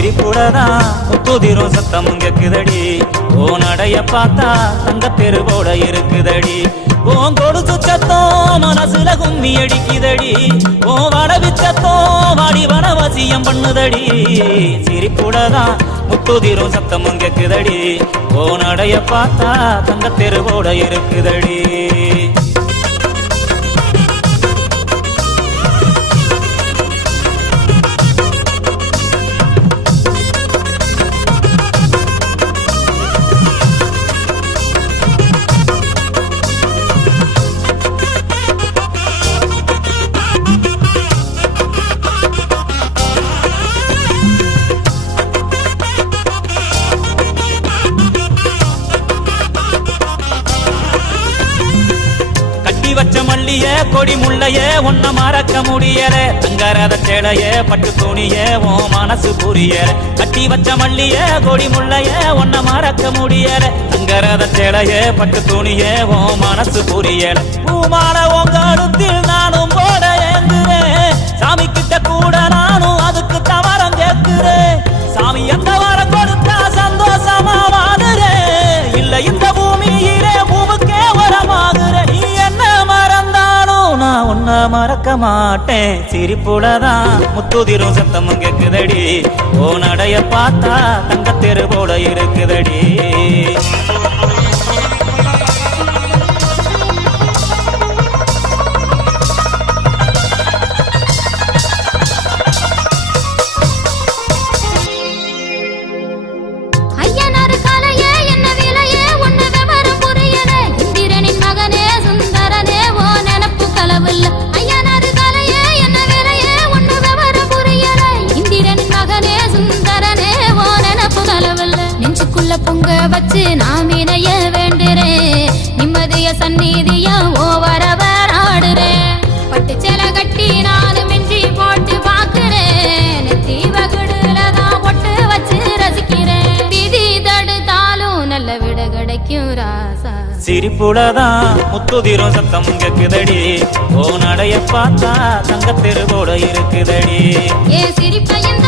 சிரிப்புடதான் முத்துதிரும் சத்தமும் கேக்குதடி ஓ நடைய பார்த்தா தங்க தெருவோட இருக்குதடி ஓன் கொடுத்து சத்தம் மனசுல கும்மி அடிக்குதடி ஓ வடவிச்சத்தம் வாடி வனவசியம் பண்ணுதடி சிரிப்புடதான் முத்துதிரும் சத்தமும் கேக்குதடி ஓ நடைய பார்த்தா தங்க தெருவோட இருக்குதடி வச்ச மல்லிய கொடி முள்ளைய ஒன்ன மறக்க முடியல தங்கரத சேலைய பட்டு துணிய ஓ மனசு புரியல கட்டி வச்ச மல்லிய கொடி முள்ளைய ஒன்ன மறக்க முடியல தங்கரத சேலைய பட்டு துணிய ஓ மனசு புரியல பூமான உங்களுத்தில் நானும் போட ஏங்குறேன் சாமி கிட்ட கூட நானும் அதுக்கு தவறம் கேட்கிறேன் சாமி எந்த வாரம் கொடுத்தா சந்தோஷமா வாடுறேன் இல்ல இந்த பூமியிலே பூமுக்கே வரமாகுறேன் உன்ன மறக்க மாட்டேன் சிரிப்புலதான் முத்துதிரும் சத்தமும் கேக்குதடி ஓ நடைய பார்த்தா தங்க தெரு போல இருக்குதடி பொங்க வச்சு நான் இணைய வேண்டுறேன் நிம்மதிய சந்நிதிய ஓவரவர் ஆடுறேன் பட்டு சேலை கட்டி நானும் மிஞ்சி போட்டு பாக்குறேன் தீவகுடுலதான் பொட்டு வச்சு ரசிக்கிறேன் விதி தடுத்தாலும் நல்ல விட கிடைக்கும் ராசா சிரிப்புலதான் முத்துதிரும் சத்தம் கேக்குதடி ஓ நடைய பார்த்தா தங்க தெருவோட இருக்குதடி ஏ சிரிப்பையும்